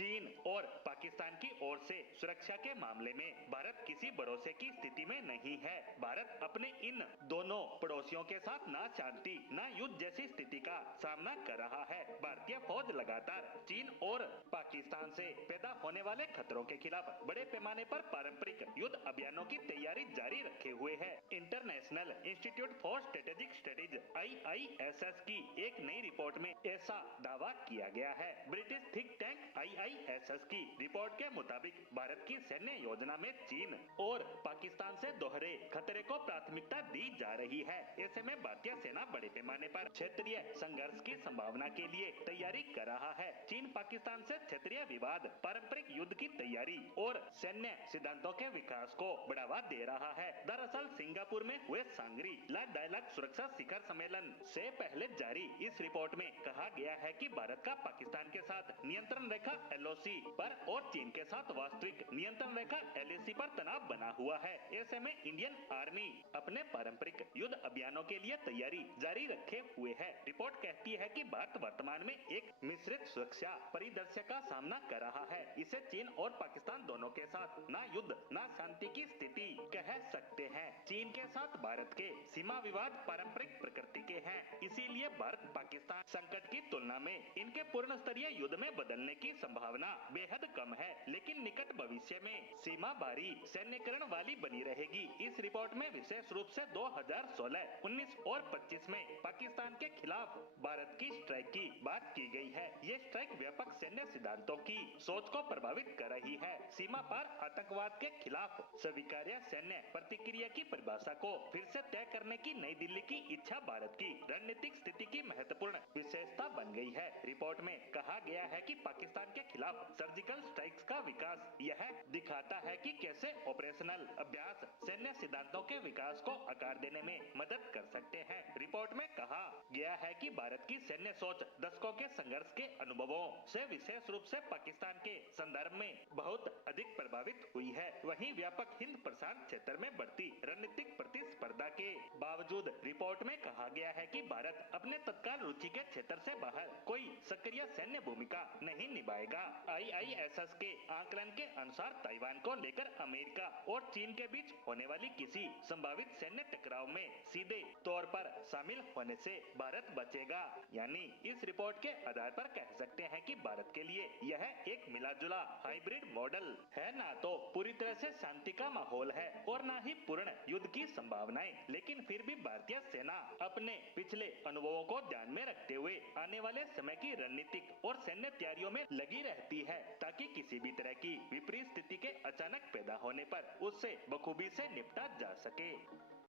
चीन और पाकिस्तान की ओर से सुरक्षा के मामले में भारत किसी भरोसे की स्थिति में नहीं है। भारत अपने इन दोनों पड़ोसियों के साथ ना शांति ना युद्ध जैसी स्थिति का सामना कर रहा है। भारतीय फौज लगातार चीन और पाकिस्तान से पैदा होने वाले खतरों के खिलाफ बड़े पैमाने पर पारंपरिक युद्ध अभियानों की तैयारी जारी रखे हुए है। International institute for strategic studies IISS की एक नई रिपोर्ट में ऐसा दावा किया गया है। ब्रिटिश थिंक टैंक IISS की रिपोर्ट के मुताबिक भारत की सैन्य योजना में चीन और पाकिस्तान से दोहरे खतरे को प्राथमिकता दी जा रही है। ऐसे में भारतीय सेना बड़े पैमाने पर क्षेत्रीय संघर्ष की संभावना के लिए तैयारी कर रहा है। चीन पाकिस्तान से क्षेत्रीय विवाद, पारंपरिक युद्ध की तैयारी और सैन्य सिद्धांतों के विकास को बढ़ावा दे रहा है। दरअसल सिंगापुर में हुए सांग्री ला डायलॉग सुरक्षा शिखर सम्मेलन से पहले जारी इस रिपोर्ट में कहा गया है कि भारत का पाकिस्तान के साथ नियंत्रण रेखा LOC पर और चीन के साथ वास्तविक नियंत्रण रेखा LAC पर तनाव बना हुआ है। ऐसे में इंडियन आर्मी अपने पारंपरिक युद्ध अभियानों के लिए तैयारी जारी रखे हुए है। रिपोर्ट कहती है कि भारत वर्तमान में एक मिश्रित सुरक्षा परिदृश्य का सामना कर रहा है। इसे चीन और पाकिस्तान दोनों के साथ ना युद्ध ना शांति की स्थिति कह सकते हैं। चीन के साथ भारत के सीमा विवाद पारंपरिक प्रकृति के हैं, इसीलिए भारत पाकिस्तान संकट की तुलना में इनके पूर्ण स्तरीय युद्ध में बदलने की संभावना बेहद कम है, लेकिन निकट भविष्य में सीमा बाहरी सैन्यकरण वाली बनी रहेगी। इस रिपोर्ट में विशेष रूप से 2016, 19 और 25 में पाकिस्तान के खिलाफ भारत की स्ट्राइक की बात की गई है। ये स्ट्राइक व्यापक सैन्य सिद्धांतों की सोच को प्रभावित कर रही है। सीमा पार आतंकवाद के खिलाफ स्वीकार्य सैन्य प्रतिक्रिया की परिभाषा को फिर से तय करने की नई दिल्ली की इच्छा भारत की रणनीतिक स्थिति की महत्वपूर्ण विशेषता बन गई है। रिपोर्ट में कहा गया है कि पाकिस्तान के खिलाफ सर्जिकल स्ट्राइक्स का विकास यह दिखाता है कि कैसे ऑपरेशनल अभ्यास सैन्य सिद्धांतों के विकास को आकार देने में मदद कर सकते हैं। रिपोर्ट में कहा गया है कि भारत की सैन्य सोच दशकों के संघर्ष के अनुभवों से विशेष रूप से पाकिस्तान के संदर्भ में बहुत अधिक प्रभावित हुई है। वहीं व्यापक हिंद प्रशांत क्षेत्र में बढ़ती रणनीतिक प्रतिस्पर्धा के बावजूद रिपोर्ट में कहा गया है कि भारत अपने तत्काल रुचि के क्षेत्र से बाहर कोई सक्रिय सैन्य भूमिका नहीं निभाएगा। IISS के आकलन के अनुसार ताइवान को लेकर अमेरिका और चीन के बीच होने वाली किसी संभावित सैन्य टकराव में सीधे तौर पर शामिल होने से भारत बचेगा। यानी इस रिपोर्ट के आधार पर कह सकते हैं कि भारत के लिए यह एक मिला-जुला हाइब्रिड मॉडल है। ना तो पूरी तरह से शांति का माहौल है और ना ही पूर्ण युद्ध की संभावनाएं, लेकिन फिर भी भारतीय सेना अपने पिछले अनुभवों को ध्यान में रखते हुए आने वाले समय की रणनीतिक और सैन्य तैयारियों में लगी रहती है, ताकि किसी भी तरह की विपरीत स्थिति के अचानक पैदा होने पर उससे बखूबी से निपटा जा सके।